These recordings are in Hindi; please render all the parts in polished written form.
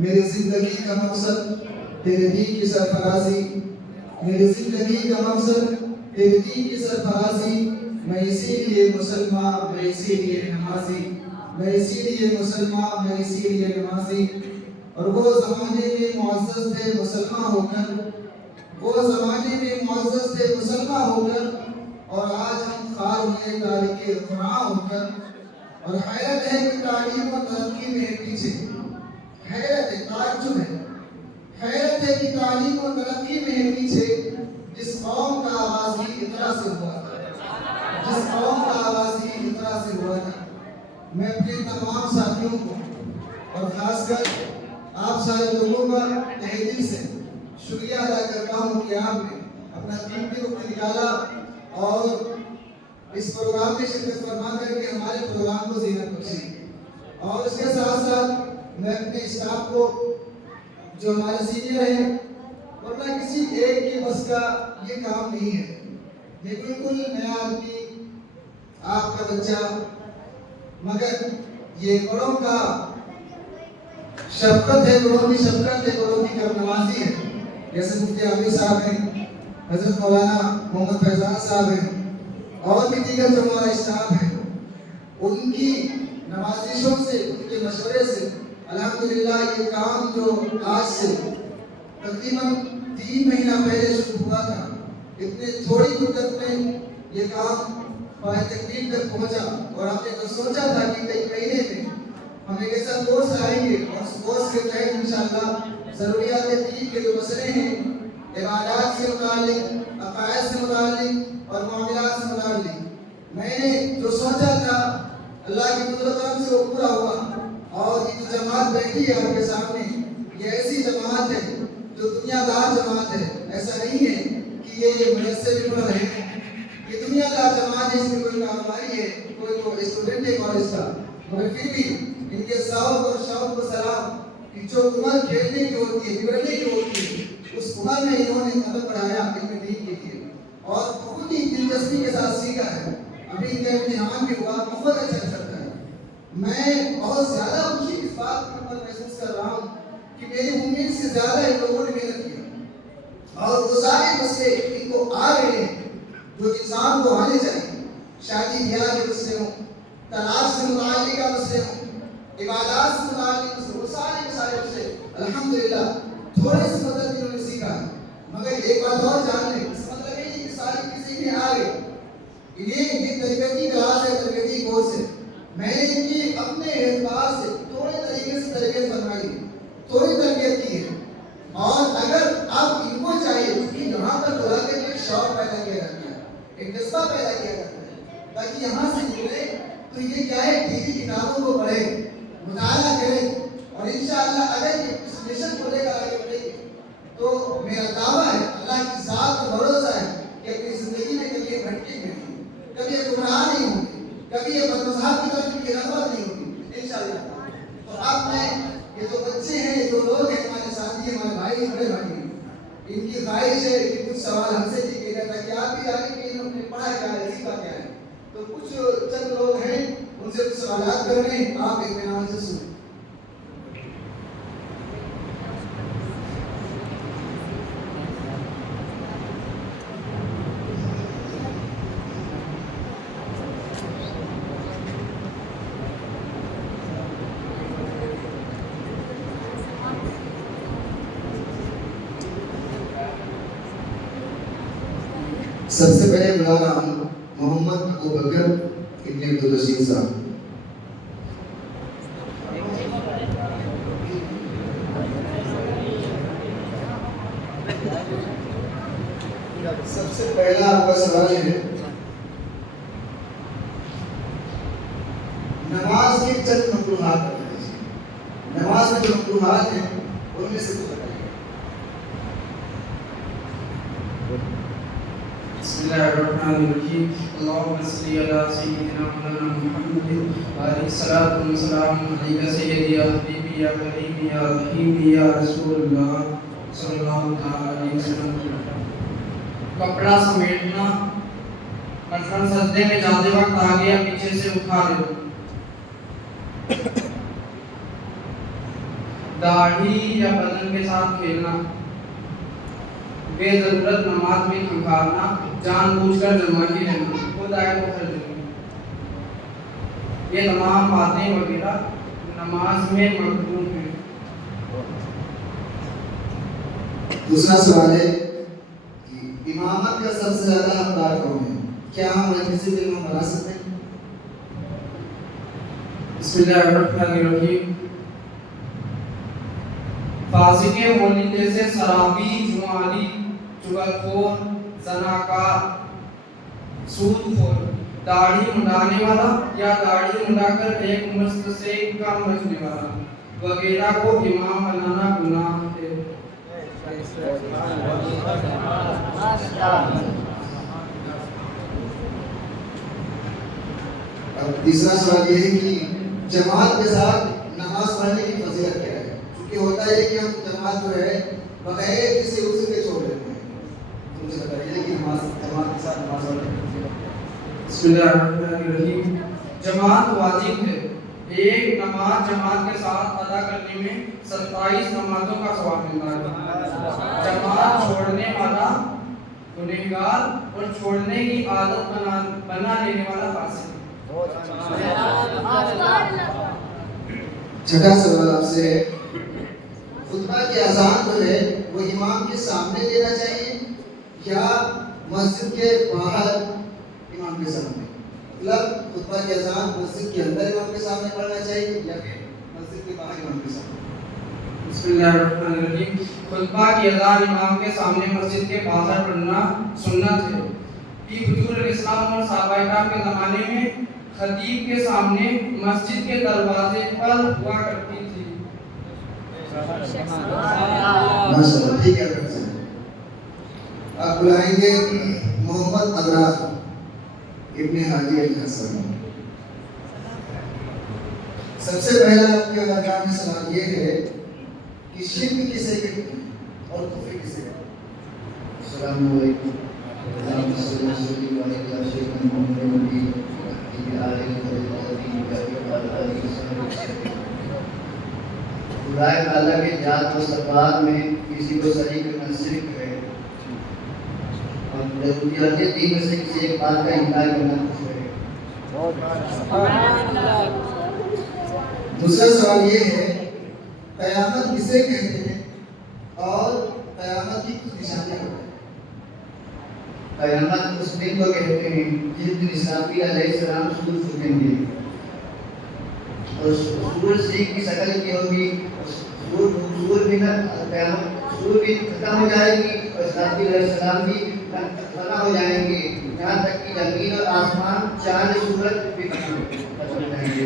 मेरी जिंदगी का मकसद तेरे दीन की सरफराजी, मेरी जिंदगी का मकसद तेरे दीन की सरफराजी। मैं इसीलिए मुसलमान, मैं इसीलिए नमाजी, मैं इसीलिए मुसलमान, मैं इसीलिए नमाजी। और वो ज़माने में मुअज़्ज़ज़ थे मुसलमान होकर, वो ज़माने में मुअज़्ज़ज़ थे मुसलमान होकर, और आज हम खार हुए तारीख़ क़ुरान होकर। और हैरत है कि तालीम और तरक्की में पीछे, हैरत है, ताज्जुब है, हैरत है कि तालीम और तरक्की में पीछे जिस कौम का आगाज़ ही इक़रा से हुआ था, जिस कौम का आगाज़ ही इक़रा से हुआ था। मैं अपने तमाम साथियों को और ख़ासकर आप सारे लोगों का तहे दिल से शुक्रिया अदा करता हूँ कि आपने अपना कीमती वक्त निकाला और इस प्रोग्राम में शिरकत फरमा करके हमारे प्रोग्राम को ज़ीनत बख्शी। और उसके साथ साथ मैं अपने स्टाफ को जो हमारे सीनियर हैं, वरना किसी एक के बस का ये काम नहीं है, ये बिल्कुल नया आदमी, आपका बच्चा, मगर ये बड़ों का शफकत है, बड़ों की शफकत है, बड़ों की करनवाजी है। जैसे मुफ्ती आमिर साहब हैं, हज़रत मौलाना मोहम्मद फैज़ान साहब हैं, और भी दीगर जो हमारा स्टाफ है, उनकी नवाजिशों से, उनके मशवरे से अल्हम्दुलिल्लाह ये काम जो आज से तकरीबन 3 महीना पहले शुरू हुआ था, इतने थोड़ी मुद्दत में ये काम पाए तकमील तक पहुंचा। और हमने तो सोचा था कि कई महीने में हम एक ऐसा कोर्स लाएंगे और उस कोर्स के तहत इंशाअल्लाह ज़रूरियात दीन के जो मसले हैं, इबादत से मुताल्लिक, अक़ायद से मुताल्लिक और मामलात से मुताल्लिक, मैंने जो सोचा था अल्लाह की कुदरत से वो पूरा हुआ। और ये जो जमात बैठी है आपके सामने, ये ऐसी जमात है जो दुनियादार जमात है। ऐसा नहीं है कि ये मदरसे में पढ़ रहे हैं, ये दुनियादार जमात है, इसमें कोई कारोबारी है, कोई तो स्टूडेंट है कॉलेज का, मगर फिर भी इनके शौक और शौक को सलाम कि जो उम्र खेलने की होती है, बिगड़ने की होती है, उस उम्र में इन्होंने कदम बढ़ाया इल्म दीन के लिए और बहुत ही दिलचस्पी के साथ सीखा है। अभी इनका इम्तिहान भी हुआ, बहुत अच्छा चल रहा है। मैं बहुत ज़्यादा खुशी इस बात के ऊपर महसूस कर रहा हूँ कि मेरी उम्मीद से ज़्यादा इन लोगों ने मेहनत किया और वो सारे मसले इनको आ रहे हैं जो इंसान को आने चाहिए। शादी ब्याह के मसले हों, तलाक से मुताल्लिक मसले हों, इबादत से मुताल्लिक मसले, वो सारे के सारे मसले अल्हम्दुलिल्लाह थोड़े से मदद इन्होंने सीखा है। मगर एक बात और जान लें, इस मतलब ये नहीं कि सारी चीज़ें में आ गई। ये तरबियती क्लास है, तरबियती कोर्स है। मैंने इनकी अपने एतबार से थोड़े तरीके से तरबियत फरमाई, थोड़ी तरबियत की है। और अगर अब इनको चाहिए कि यहाँ पर खुदा के लिए शौक पैदा किया जाता है, एक जज्बा पैदा किया जाता है, ताकि यहाँ से निकले तो ये क्या है, दीनी किताबों को पढ़े, मुताला करे और इंशाअल्लाह अगर ये इस मिशन को लेकर आगे बढ़ेंगे तो मेरा दावा है, अल्लाह की ज़ात पर भरोसा है कि अपनी ज़िंदगी में कभी ये भटकेंगे नहीं, कभी ये गुमराह नहीं होंगे, कभी ये बदमज़हब की तरफ इनकी रग़बत नहीं होगी इंशाअल्लाह। तो अब मैं ये जो बच्चे हैं, जो लोग हैं, हमारे साथी, हमारे भाई, बड़े भाई हैं, इनकी ख्वाहिश है कि कुछ सवाल हमसे किए जाए ताकि आप भी जाने कि इन्होंने पढ़ा क्या है, सीखा क्या है। तो कुछ चंद लोग हैं, उनसे कुछ सवालात करने, आप इत्मीनान से सुनें। सबसे पहले बुला रहा हूँ मोहम्मद अबू बकर इब्न अब्दुल रशीद साहब। सबसे पहला आपका सवाल है, नमाज के चंद मकरूहात बताइए। नमाज में जो मकरूहात हैं उनमें से कुछ बताइए। बिस्मिल्लाहिर्रहमानिर्रहीम। अल्लाहुम्मा सल्लि अला सय्यिदिना मौलाना मुहम्मदिन व अलैहि सलातु व सलाम अलैका सय्यदी या हबीबी या करीमी या रहीमी या रसूलुल्लाह सल्लल्लाहु तआला अलैहि वसल्लम। कपड़ा समेटना, मसलन सजदे में जाते वक्त आगे या पीछे से उठा दो। दाढ़ी या बदन के साथ खेलना, बेजरूरत नमाज में खंगालना, जानबूझकर जमाई लेना, खुद आए तो कर देना, ये तमाम बातें वगैरह नमाज में मकरूह हैं। दूसरा सवाल है कि इमामत का सबसे ज्यादा हकदार कौन है? क्या हम किसी को इमाम बना सकते हैं? बिस्मिल्लाहिर्रहमानिर्रहीम। फासिके मौलिद जैसे शराबी, जुआरी, चुगलखोर, ज़नाकार, सूदखोर, दाढ़ी मुंडाने वाला या दाढ़ी मुंडाकर एक मस्त से कम रखने वाला वगैरह को इमाम बनाना गुनाह है। अब तीसरा सवाल ये है कि जमात के साथ नमाज पढ़ने की फजीलत क्या है? क्योंकि होता है कि हम जमात जो है बगैर किसी उज़्र के छोड़ देते हैं। मुझे बताइए कि नमाज जमात के साथ नमाज पढ़ने की फजीलत। बिस्मिल्लाहिर्रहमानिर्रहीम। जमात वाजिब है। एक नमाज जमात के साथ अदा करने में 27 नमाजों का सवाब मिलता है। जमात छोड़ने वाला गुनहगार और छोड़ने की आदत बना लेने वाला फासिक। छठा सवाल आपसे है, खुतबा की अजान जो है वो इमाम के सामने देना चाहिए या मस्जिद के बाहर इमाम के सामने? मतलब खुतबा की अजान मस्जिद के अंदर इमाम के सामने पढ़ना चाहिए या फिर मस्जिद के बाहर इमाम के सामने? बिस्मिल्लाहिर्रहमानिर्रहीम। खुतबा की अजान इमाम के सामने मस्जिद के बाहर पढ़ना सुन्नत है कि हुजूर इस्लाम और सहाबाए-किराम के ज़माने में खतीब के सामने मस्जिद के दरवाजे पर हुआ करती थी। माशाअल्लाह, ठीक है। आप बुलाएंगे मोहम्मद अबरार इब्ने हाजी अल हसन। सबसे पहला आपके आगाह में सवाल ये है कि शिर्क किसे कहते हैं और कुफ्र किसे कहते हैं? अस्सलाम वालेकुम। खुदाए ताला के जात व सिफात में किसी को शरीक करना शिर्क है और ज़रूरियात दीन में से किसी एक बात का इनकार करना कुफ्र है। दूसरा सवाल ये है, क़यामत किसे कहते हैं और क़यामत की कुछ निशानियाँ हैं? क़यामत उस दिन को कहते हैं जिस दिन इस्राफील अलैहिस्सलाम सूर फूकेंगे और सूर सीख की शक्ल की होगी। सूर भी खत्म हो जाएगी और इस्राफील अलैहिस्सलाम भी फना हो जाएंगे, यहाँ तक कि ज़मीन और आसमान, चांद सूरज भी खत्म हो जाएंगे।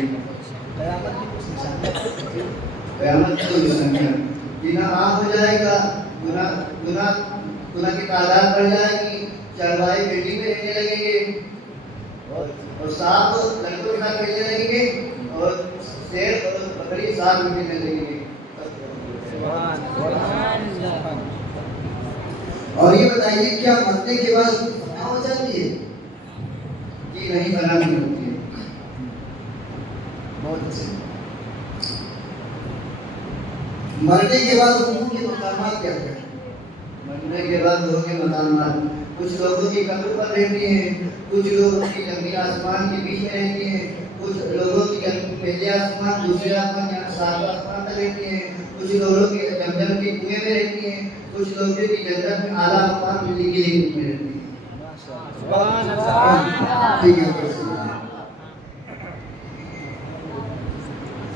क़यामत की निशानियाँ, जीना आम हो जाएगा, गुनाह की तादाद बढ़ जाएगी, चरवाहे बेटी में रहने लगेंगे और सांप लड़कों के साथ खेलने लगेंगे और शेर और बकरी साथ में खेलने लगेंगे। और ये बताइए, क्या मरने के बाद फना हो जाती है? जी नहीं, फना नहीं होती है। बहुत अच्छे। मरने के बाद रूह के मकामात क्या है? मरने के बाद रूह के मकामात कुछ लोगों की कब्र पर रहती हैं, कुछ लोगों की जमीन आसमान के बीच में रहती हैं, कुछ लोगों की पहले आसमान दूसरे आसमान यहाँ सातवां आसमान तक रहती हैं, कुछ लोगों की जमजम के कुएं में रहती हैं, कुछ लोगों की जन्नत में आला मकाम मिली में रहती हैं। ठीक है।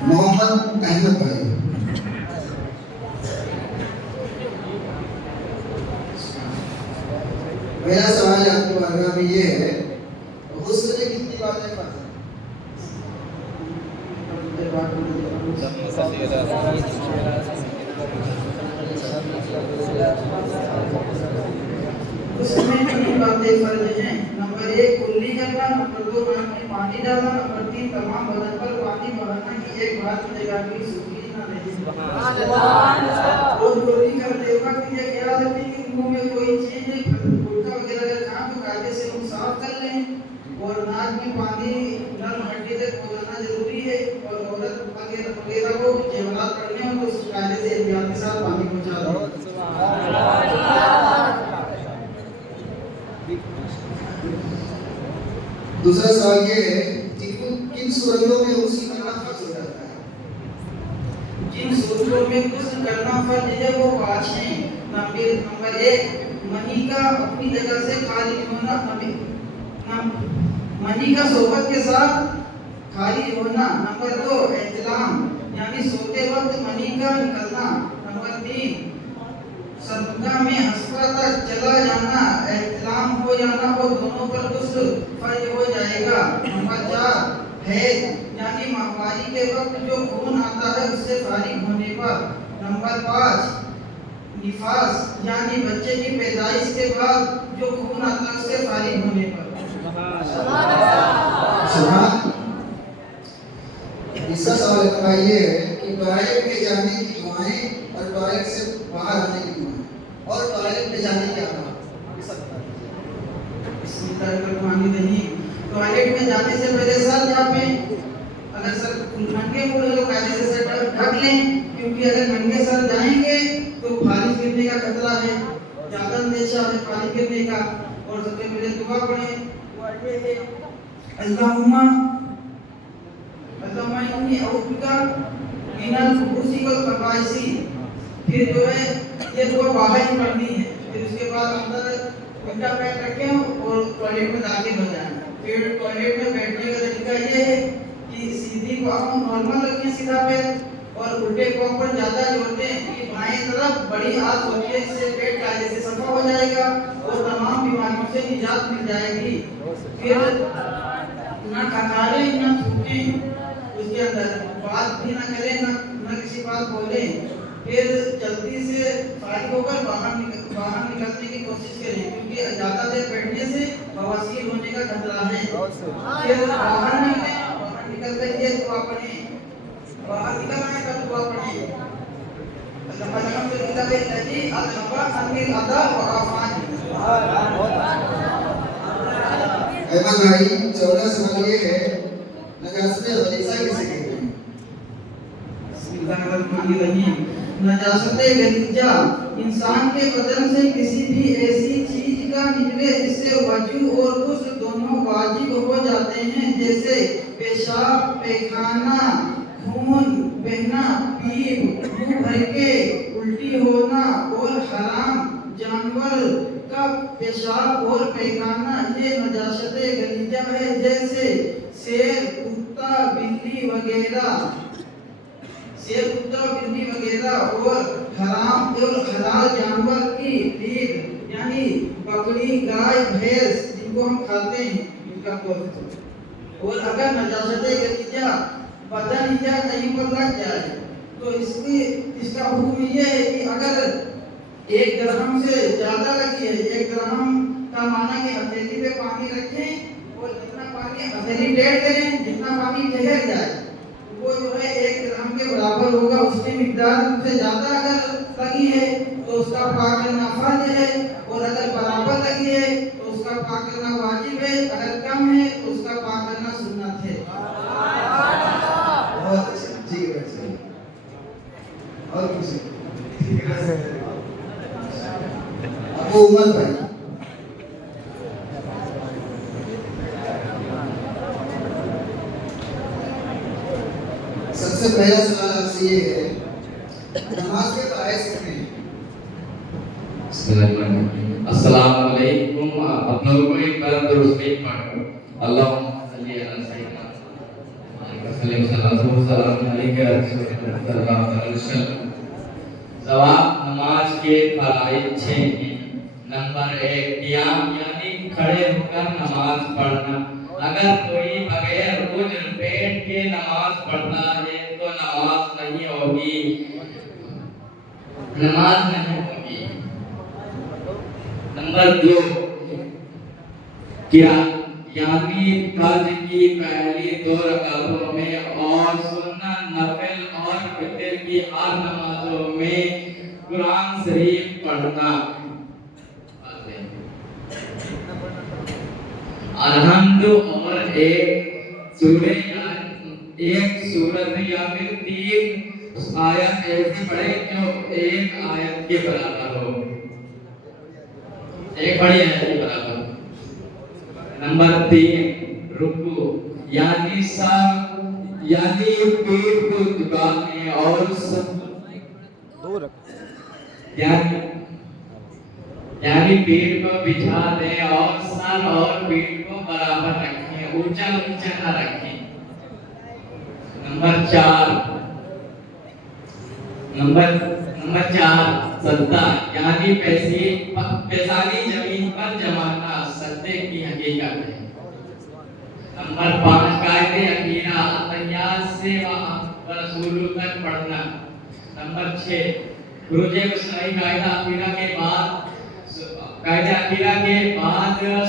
मोहम्मद अहमद भाई, मेरा सवाल आपके बारे में ये है, हुस्न में कितनी बातें फर्ज हैं? उसमें कितनी बातें फर्ज हैं। नंबर 1 कुल्ली करना, नंबर 2 नाक में पानी डालना, नंबर 3 तमाम बदन पर पानी बहाना कि एक बार की जगह भी सूखी ना रहे। और कुल्ली करते वक्त ये ख्याल रखें कि मुंह में कोई चीज गुटखा वगैरह अगर खां तो कायदे से मुंह साफ कर लें। और नाक में पानी नर्म हड्डी तक पहुंचाना जरूरी है। और औरत वगैरह को जेवरात पहनने हो तो उस कायदे से एहतियात के साथ पानी पहुंचा दो। दूसरा सवाल ये है कि किन सूरतों में उसी करना फर्ज हो जाता है? जिन सूरतों में गुस्ल करना फर्ज है वो 5 हैं। नंबर 1 मनी का अपनी जगह से खारिज होना, मनी का सोबत के साथ खारिज होना। नंबर 2 एहतिलाम यानी सोते वक्त मनी का निकलना। नंबर 3 सदका में हस्बा तक चला जाना, एहतिलाम हो जाना और दोनों पर गुस्ल फर्ज हो जाएगा। नंबर 4 हैज यानी माहवारी के वक्त जो खून आता है उससे फारिग होने पर। नंबर 5 निफास यानी बच्चे की पैदाइश के बाद जो खून आता है उससे फारिग होने पर। इसका सवाल का ये है कि टॉयलेट में जाने की दुआएं और टॉयलेट से बाहर आने की दुआएं और टॉयलेट में जाने की आदत टॉयलेट में जाने से पहले सर यहाँ पे अगर सर नंगे मुंह तो कायदे से सर ढक लें, क्योंकि अगर नंगे सर जाएंगे तो फारिग गिरने का खतरा है, ज्यादा अंदेशा है फारिग गिरने का। और सबसे पहले दुआ पढ़ें। दुआ ये है अल्लाहुम्मा इन्नी औज़ुबिका मिनल खुबूसी वल खबाइसी। फिर जो है ये दुआ बाहर ही पढ़नी है। फिर उसके बाद अंदर उल्टा पैर रखें और टॉयलेट में दाखिल हो जाएं। फिर टॉयलेट में बैठने का तरीका ये है कि सीधी पाँव नॉर्मल रखें सीधा पैर और उल्टे पाँव पर ज्यादा जोर दें कि बाएं तरफ बड़ी आंत होती है, इससे पेट कायदे से सफा हो जाएगा और तमाम बीमारियों से निजात मिल जाएगी। फिर ना खखारें ना थूकें, उसके अंदर बात भी ना करें ना किसी बात बोलें। फिर जल्दी से फारिग होकर बाहर निकलने की कोशिश करें, क्योंकि ज्यादा देर बैठने से बवासीर होने का खतरा है। फिर बाहर निकलते ही दुआ पढ़ें। बाहर निकलना है तब दुआ पढ़ें। भाई 14 सवाल ये है नजासत गलीज़ा किसे कहते हैं? नजासत गलीज़ा इंसान के बदन से किसी भी ऐसी चीज का निकले जिससे वजू और गुस्ल दोनों वाजिब हो जाते हैं, जैसे पेशाब, पैखाना, खून बहना, पीप, मुंह भर के उल्टी होना और हराम जानवर का पेशाब और पैखाना, ये नजासत गलीज़ा है। जैसे शेर, कुत्ता, बिल्ली वगैरह और हराम और हलाल जानवर की ईद यानी बकरी, गाय, भैंस जिनको हम खाते हैं उनका गोश्त। और अगर नजासत गलीज़ा बदन या कहीं पर लग जाए तो इसका हुक्म ये है कि अगर 1 दिरहम से ज्यादा लगी है, 1 दिरहम का माना कि हथेली पे पानी रखें और जितना पानी हथेली टेढ़ करें, जितना पानी ठहर जाए वो जो है 1 दिरहम के बराबर होगा। उसकी मिकदार से ज्यादा अगर लगी है तो उसका पाक करना फर्ज है, और अगर बराबर लगी है तो उसका पाक करना वाजिब है, अगर कम है तो उसका पाक करना सुन्नत है। ठीक है और कुछ अब उमर भाई सबसे पहला सवाल आपसे ये है नमाज के फ़राइज़ कितने हैं? अस्सलाम वालेकुम। आप लोगों को एक बार दुरूद शरीफ पढ़ो। अल्लाहुम्मा सल्ली अला सय्यिदिना जवाब नमाज के फ़राइज़ 6 हैं। नंबर 1 क़ियाम यानी खड़े होकर नमाज पढ़ना। अगर कोई बगैर उज़्र बैठ के नमाज पढ़ता है तो नमाज नहीं होगी। नंबर 2 क्या यानी फर्ज की पहली 2 रकातों में और सुन्नत नफिल और वितर की हर नमाजों में कुरान शरीफ पढ़ना। अलहम्दु और एक सूरत या फिर 3 आयत ऐसी पढ़े जो एक आयत के बराबर हो, एक बड़ी आयत के बराबर। नंबर 3 रुकू यानी पीठ को झुकाने और यानी पीठ को बिछा दें और सर और पीठ को बराबर रखें, ऊंचा नीचा न रखें। नंबर 4 सद्दा यानी पेशानी जमीन पर जमाना सद्दे की हकीकत है। नंबर 5 कायदे अकीरा तैयार से व रसूलु तक पढ़ना। नंबर 6 गुरुजे सही कायदा अकीरा के बाद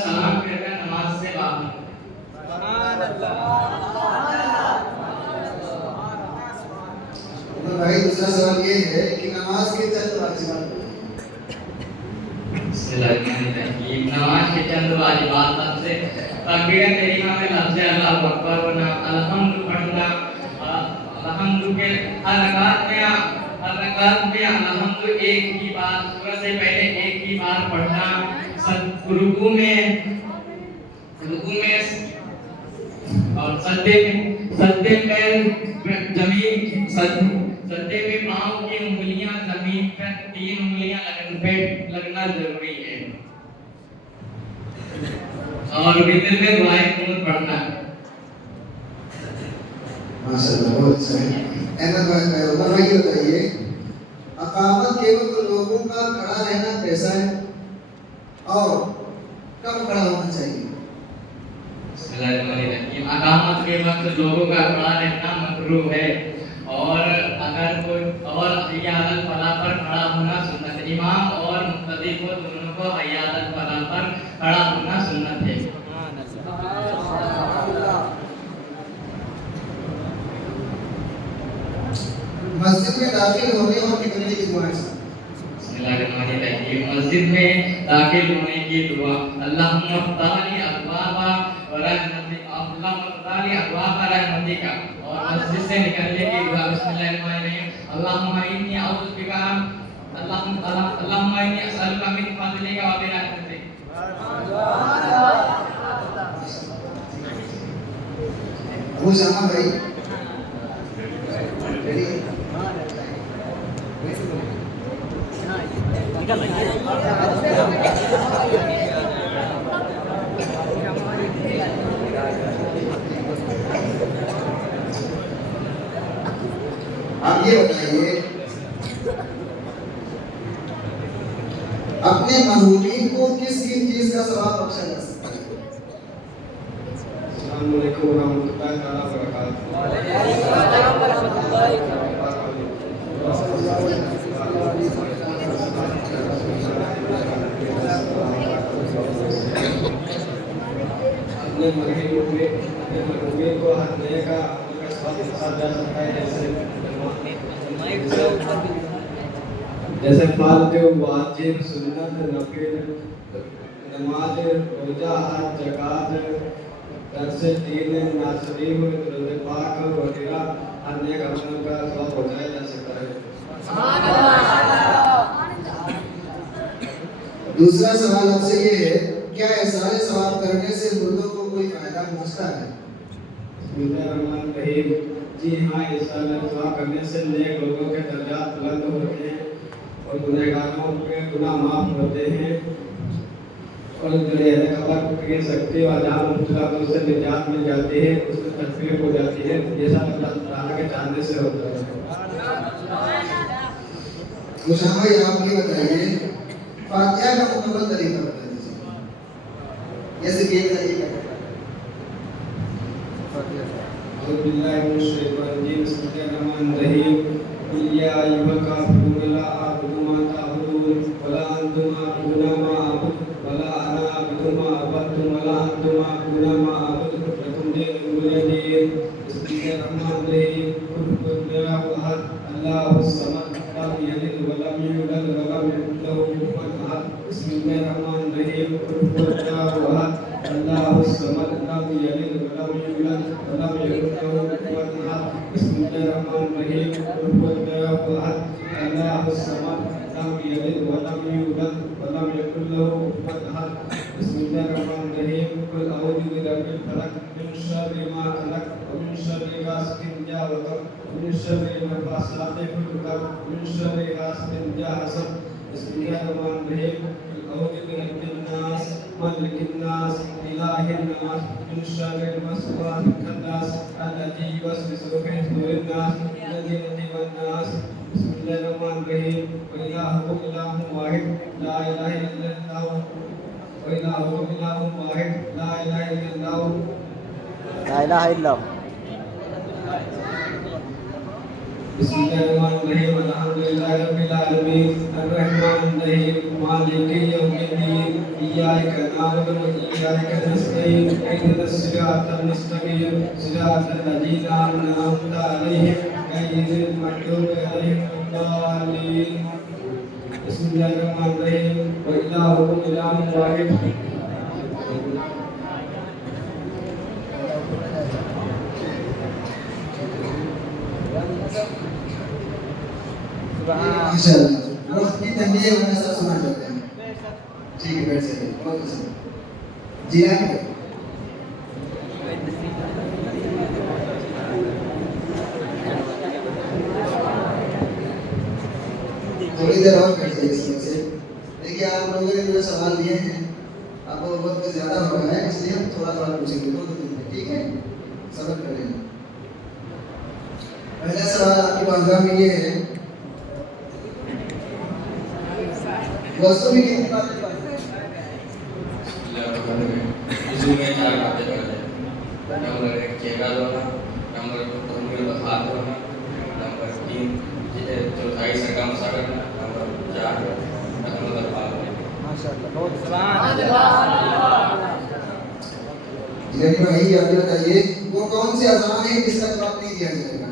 सलाम कहकर नमाज से बाहर। भाई दूसरा सवाल ये है कि नमाज के चंद वाजिबात नमाज के चंद वाजिबात सबसे तकबीर तहरीमा में लफ्ज़ अल्लाहु अकबर पढ़ना, अल्हम्दु पढ़ना, अल्हम्दु के हर रकात में अल्हम्दु एक ही बार सूरत से पहले एक ही बार पढ़ना। रुकू में और सजदे में पांव की उंगलियां जमीन पर 3 उंगलियां लगना जरूरी है। और वितर में दुआए कुनूत पढ़ना। माशाल्लाह बहुत अच्छा है। अहमद भाई ये बताइए अकामत के वक्त लोगों का खड़ा रहना कैसा है और कब खड़ा होना चाहिए? अकामत के वक्त लोगों का खड़ा रहना मकरूह है और अगर कोई और हयातल फला पर खड़ा होना सुन्नत है। इमाम और मुक्तदी को दोनों को हयातल फला पर खड़ा होना सुन्नत है। मस्जिद में दाखिल होने और निकलने की दुआ है। मस्जिद में दाखिल होने की दुआ अल्लाहुम्मा फ़्ताली अब्वाबा व रहमतिका और मस्जिद से निकलने की दुआ बिस्मिल्लाहिर्रहमानिर्रहीम अल्लाहुम्मा इन्नी अऊज़ु बिका अल्लाहुम्मा इन्नी असअलुका मिन फ़ज़लिका व बिरहमतिक। अबू समा भाई रेडी आप ये बताइए अपने मज़लूमीन को किस चीज का सवाब बख्शा जा सकता है? अस्सलाम वालेकुम व रहमतुल्लाहि तआला व अपने मरहूम को हर नए का साथ जा सकता है। जैसे फार्ज वाजिब सुन्नत नफिल नमाज रोजा हज ज़कात दर्स दीन नासरीफ दुरूद पाक वगैरह हर नेक अमल का सवाब पहुंचाया जा सकता है। सुभान अल्लाह। दूसरा सवाल आपसे ये है क्या ऐसा सवाब करने से मुर्दों को कोई फायदा पहुंचता है? बिस्मिल्लाहिर्रहमानिर्रहीम। जी हाँ, ऐसा सवाब करने से नेक लोगों के दर्जात बुलंद होते हैं और गुनहगारों के गुनाह माफ होते हैं और कब्र की शक्ति और जान मुश्किल से निजात मिल जाती है, उसमें तकलीफ हो जाती है। जैसा अल्लाह ताला के चाहने से होता है। मुशामा ये आप ये बताइए फातिहा का मुकम्मल तरीका बता दीजिए। जैसे कि एक तरीका है बिल्लाहि मिनश शैतानिर रजीम बिस्मिल्लाहिर्रहमानिर्रहीम कुल या अय्युहल काफिरून ला अअबुदु मा तअबुदून वला अंतुम अअबुदूना मा अअबुदु वला अना अअबुदु मा अअबदतुम वला अंतुमा कुलमा अबद लकुम दीनुकुम वलियदीन बिस्मिल्लाहिर्रहमानिर्रहीम कुल हुवल्लाहु अहद अल्लाहुस Samad lam yalid wa lam yulad wa lam yakul lahu kufuwan ahad bismillahirrahmanirrahim qul huwallahu ahad allahus samad lam yalid wa lam yulad wa lam yakul lahu kufuwan ahad bismillahirrahmanirrahim qul huwallahu ahad allahus samad lam yalid wa lam yulad wa lam yakul lahu kufuwan ahad bismillahirrahmanirrahim qul a'udzu birabbil falaq min syarri ma khalaq wa min syarri ghasiqin idza waqab min syarri nafasati fil 'uqad min syarri hasidin idza hasad bismillahirrahmanirrahim a'udzu birabbin nas malikin nas ilahin nas min syarril waswasil khannas alladzi yuwaswisu fi sudurin nas alladzi yutiwan nas bismillahirrahmanirrahim wa ilahukum ilahun wahid la ilaha illallah wa ilahukum ilahun wahid la ilaha illallah La ilaha illallah. Bismillahirrahmanirrahim. Alhamdulillahi rabbil alamin. Arrahmanirrahim. Maliki yawmiddin. Iyyaka na'budu wa iyyaka nasta'in. Ihdinas siratal mustaqim. Siratal ladzina an'amta 'alaihim ghayril maghdubi 'alaihim waladdallin. Bismillahirrahmanirrahim. Wa ilahukum ilahun wahid. माशाअल्लाह वक्त की तंगी है वरना सब सुना जाता है ठीक है बैठ सकते बहुत अच्छा जी आगे थोड़ी देर और बैठ जाइए इसमें से देखिए आप लोगों ने जो सवाल दिए हैं आपको वक्त ज़्यादा हो रहा है इसलिए हम थोड़ा थोड़ा पूछेंगे दो दिन में ठीक है सब्र कर लेना पहला सवाल आपके बारगाह में ये है वस्तु में कितनी बातें इसमें 4 बातें पढ़ते हैं नंबर 1 चेहरा धोना नंबर 2 उंगली पर हाथ धोना नंबर 3 चौथाई सर का मसा करना नंबर 4 नंबर पर पाल माशाअल्लाह बहुत सुभान यानी भाई आप बताइए वो कौन सी अज़ान है जिसका जवाब नहीं दिया जाएगा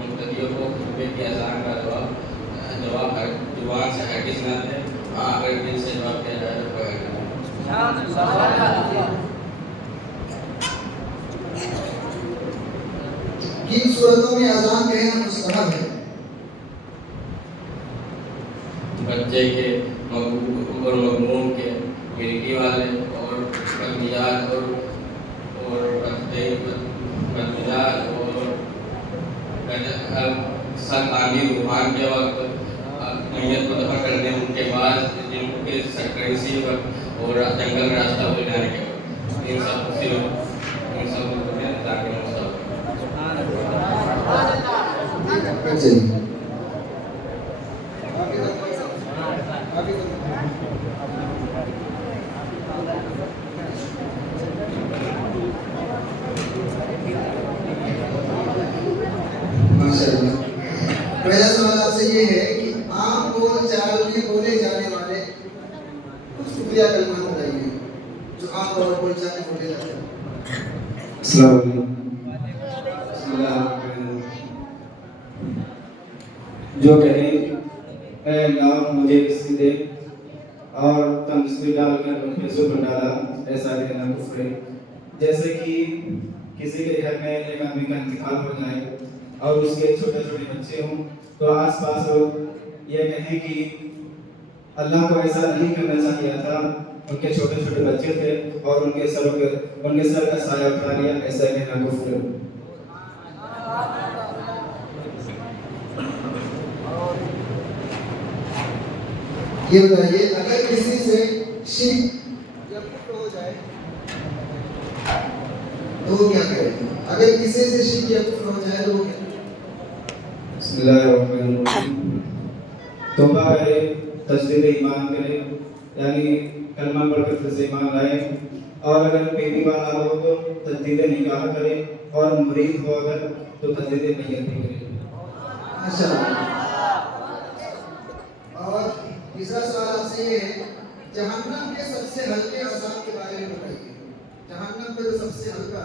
मुक्तदियों को खुतबे की अज़ान का जवाब हर जुबान से हरगिज़ ना दे अगर दिल से जवाब दिया जाए तो किन सूरतों में अज़ान कहना मुस्तहब है बच्चे के मगबूब और मगमूम के गिरगी वाले और बदमिजाज और बदमिजाज और सलामी रूहान के वक्त मैयत को दफन करने उनके बाद जिनके सक्रेसी वक्त और जंगल में रास्ता हो जाने के वक्त इन सब ताकि पहला सवाल आपसे ये है कि आम बोल चाल में बोले जाने वाले कुछ खुफिया कलमा बताइए जो आम तौर पर बोल चाल में बोले जाते हैं अस्सलाम वालेकुम जो कहे ऐ अल्लाह मुझे रिज़्क़ दे और तंदुरुस्ती डालकर पैसों पर डाला ऐसा कहना कुफ्र है जैसे कि किसी के घर में एक आदमी का इंतकाल हो जाए और उसके छोटे छोटे बच्चे हों तो आसपास लोग ये कहें कि अल्लाह को ऐसा नहीं करना चाहिए था उनके छोटे छोटे बच्चे थे और उनके सर का साया उठा लिया ऐसा कहना कुफ्र है ये बताइए अगर किसी से शिर्क या कुफ्र हो जाए तो वो क्या करें अगर किसी से शिर्क या कुफ्र हो जाए तो वो क्या बिस्मिल्लाहिर्रहमानिर्रहीम तौबा करे तजदीद ईमान करे यानी कलमा पढ़कर फिर से ईमान लाए और अगर बेबी वाला हो तो तजदीद निकाह करे और मुरीद हो अगर तो तजदीद नियत भी करे माशाअल्लाह और तीसरा सवाल आपसे ये है जहन्नम के सबसे हल्के अज़ाब के बारे में बताइए। जहन्नम में जो सबसे हल्का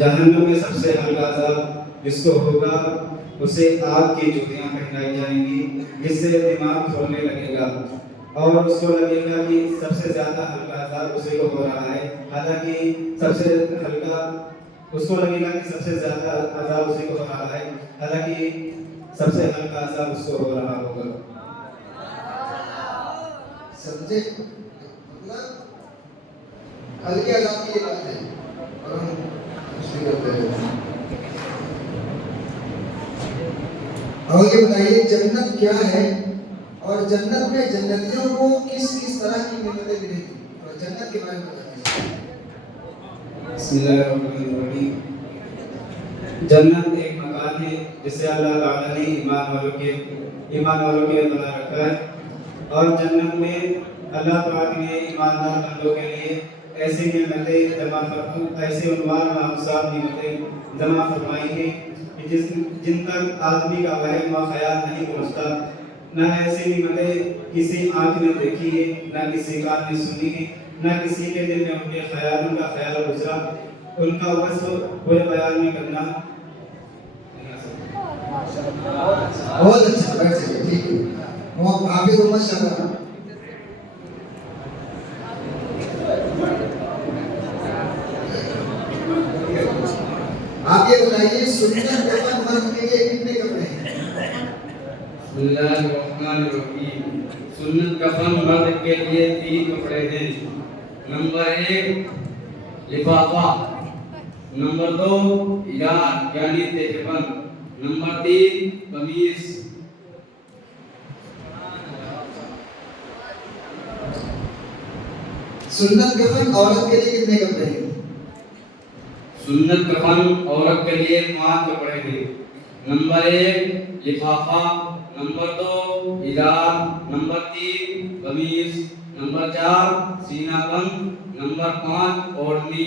जहन्नम में सबसे हल्का अज़ाब जिसको होगा उसे आग की जूतियां पहनाई जाएंगी जिससे दिमाग खोलने लगेगा और उसको लगेगा कि सबसे ज्यादा हल्का अज़ाब उसी को हो रहा है। हालांकि सबसे हल्का उसको लगेगा कि सबसे ज्यादा अज़ाब उसी को हो रहा है, हालांकि सबसे हल्का अज़ाब उसको हो रहा होगा। समझे? मतलब हल्के अज़ाब की बात है और हम उसमें करते हैं। और ये बताइए जन्नत क्या है और जन्नत में जन्नतियों को किस किस तरह की नेमतें मिलेंगी, और जन्नत के बारे में बताइए। बिस्मिल्लाहिर्रहमानिर्रहीम। जन्नत एक मकान है जिसे अल्लाह ताला ने ईमान वालों के लिए बना रखा है और जन्नत में अल्लाह पाक ने ईमानदार बंदों के लिए ऐसी नेमतें ऐसे उन्वान मामूसात नेमतें जमा फरमाई हैं कि जिन तक आदमी का वहम व ख्याल नहीं पहुँचता। न ऐसी नेमतें किसी आँख ने देखी है, न किसी कान ने सुनी है, न किसी के दिल में उनके ख्यालों का ख्याल गुजरा। उनका वस्फ पूरे बयान में करना। बहुत अच्छा, बैठ जाइए, ठीक है। और हाफिज़ मोहम्मद शाह, आप ये बताइए सुन्नत कफन मर्द के लिए कितने कपड़े हैं? बिस्मिल्लाहिर्रहमानिर्रहीम। सुन्नत कफन मर्द के लिए 3 कपड़े हैं। नंबर 1 लिफाफा, नंबर 2 इजार यानी तेहबन, नंबर 3 कमीज। सुन्नत कफन औरत के लिए कितने कपड़े हैं? सुन्नत कफन औरत के लिए 5 कपड़े हैं। नंबर 1 लिफाफा, नंबर 2 इजार, नंबर 3 कमीज, नंबर 4 सीना बंद, नंबर 5 ओढ़नी।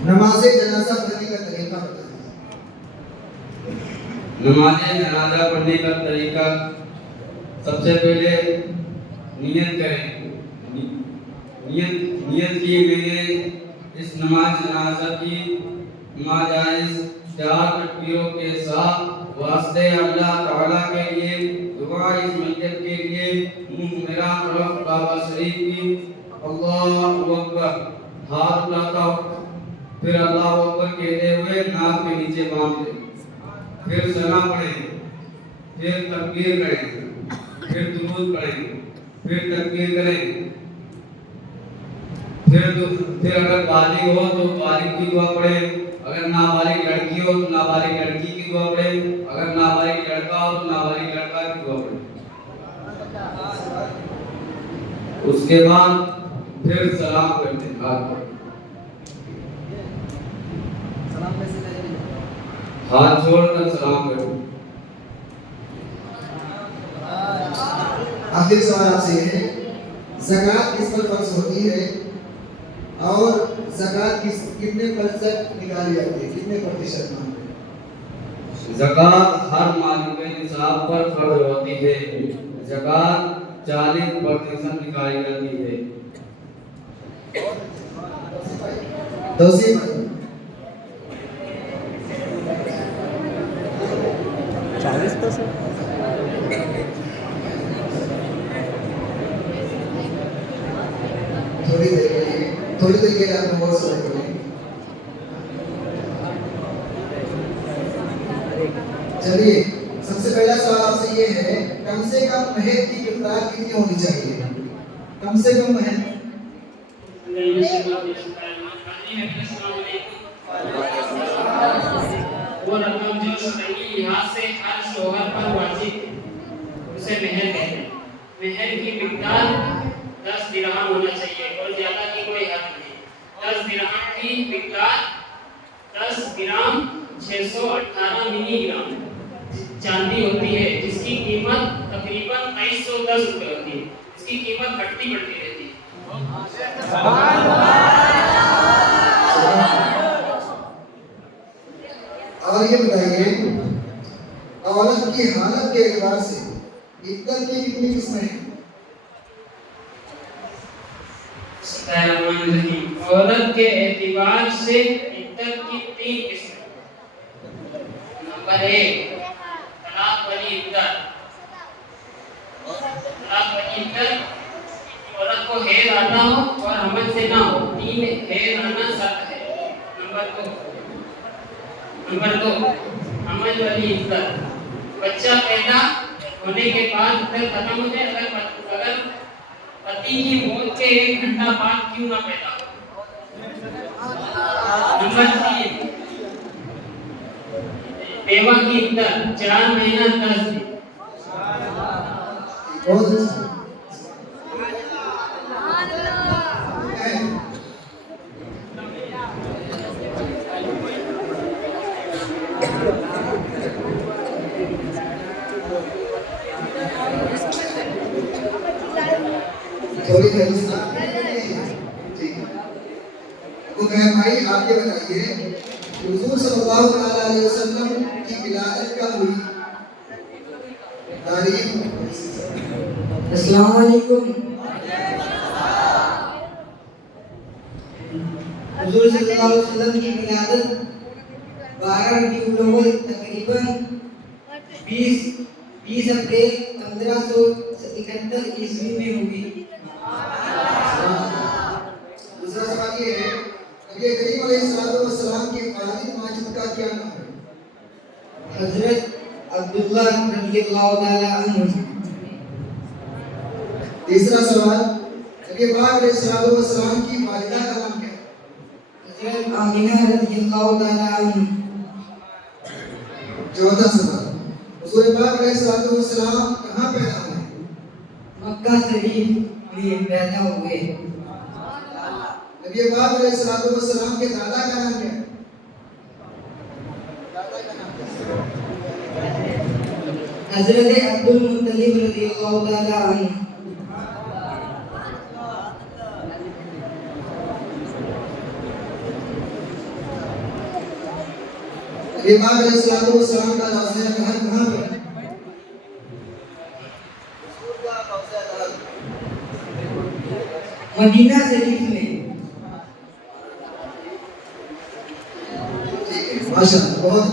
नमाज़े जनाजा पढ़ने का तरीका बताइए। नमाज़े जनाजा पढ़ने का तरीका, सबसे पहले नियत करें। नियत की मैंने इस नमाज जनाजा की माजाइज 4 तकबीरों के साथ वास्ते अल्लाह ताला के लिए दुआ, इस मंजिल के लिए मुंह मेरा तरफ काबा शरीफ की अल्लाहु अकबर हाथ उठाता हूं, फिर अल्लाहु अकबर कहते हुए नाक के नीचे बांध ले, फिर सना पढ़े, फिर तकबीर करें, फिर दुरूद पढ़ें, फिर तकबीर करें, फिर अगर बालिग हो तो बालिग की दुआ पढ़े, अगर नाबालिग लड़की हो तो नाबालिग लड़की की दुआ पढ़े, अगर नाबालिग लड़का हो तो नाबालिग लड़का की दुआ पढ़े। उसके बाद फिर सलाम करते हैं, हाथ जोड़कर सलाम करते हैं। आखिरी सवाल आपसे है, ज़कात किस पर फर्ज होती है और ज़कात कितने प्रतिशत निकाली जाती है, कितने प्रतिशत मानते हैं? ज़कात हर मालिक निसाब पर फर्ज होती है। ज़कात 40% निकाली जाती है। तौसीफ भाई, 40%। थोड़ी देर के लिए आप बहुत समय करेंगे। चलिए, सबसे पहला सवाल आपसे ये है, कम से कम महर की मिकदार कितनी होनी चाहिए? कम से कम महर वो रकम जो शरई लिहाज से हर शोहर पर वाजिब है उसे महर कहते हैं। महर की मिकदार 10 दिरहम होना चाहिए और ज्यादा की कोई हद नहीं। 10 दिरहम की मिकदार 10 ग्राम 618 मिलीग्राम चांदी होती है, जिसकी कीमत तकरीबन 2210 रुपए होती है। इसकी कीमत बढ़ती बढ़ती रहती है। और ये बताइए, औरत की हालत के एतबार से इद्दत की कितनी किस्में हैं? औरत के एतबार से इद्दत की 3 किस्में। नंबर 1 तलाक वाली इद्दत। तलाक वाली इद्दत औरत को हैज आता हो और हमल से ना हो, 3 हैज आना शर्त है। नंबर 2 हमल वाली इद्दत, बच्चा पैदा होने के बाद इद्दत खत्म हो जाए अगर पति की मौत के 1 घंटा बाद क्यों ना पैदा हो। नंबर 3 बेवा की इद्दत 4 महीना 10 दिन। बहुत अच्छा। थोड़ी देर से ठीक है। तो मैं भाई आप ये बताइए कि हुजूर सल्लल्लाहु अलैहि वसल्लम की विलादत कब हुई? तारीख। अस्सलाम वालेकुम। हुजूर सल्लल्लाहु अलैहि वसल्लम की विलादत 12 रबीउल अव्वल तकरीबन 20 अप्रैल 1571 ईस्वी में हुई। दूसरा सवाल ये है, नबी करीम अलैहिस्सलाम के वालिद माजिद का क्या नाम है? हजरत अब्दुल्लाह रज़ियल्लाहु ताला अन्हु। तीसरा सवाल, नबी पाक अलैहिस्सलाम की वालिदा का नाम क्या है? हजरत आमिना रज़ियल्लाहु ताला अन्हा। चौथा सवाल, हुजूर पाक अलैहिस्सलाम कहाँ पैदा हुए? मक्का शरीफ में पैदा हुए। नबी पाक अलैहिस्सलाम के दादा का नाम क्या है? हजरत अब्दुल मुत्तलिब रज़ियल्लाहु ताला अन्हु। नबी पाक अलैहिस्सलाम का रौज़ा घर कहाँ पर है? मदीना शरीफ में। माशाअल्लाह बहुत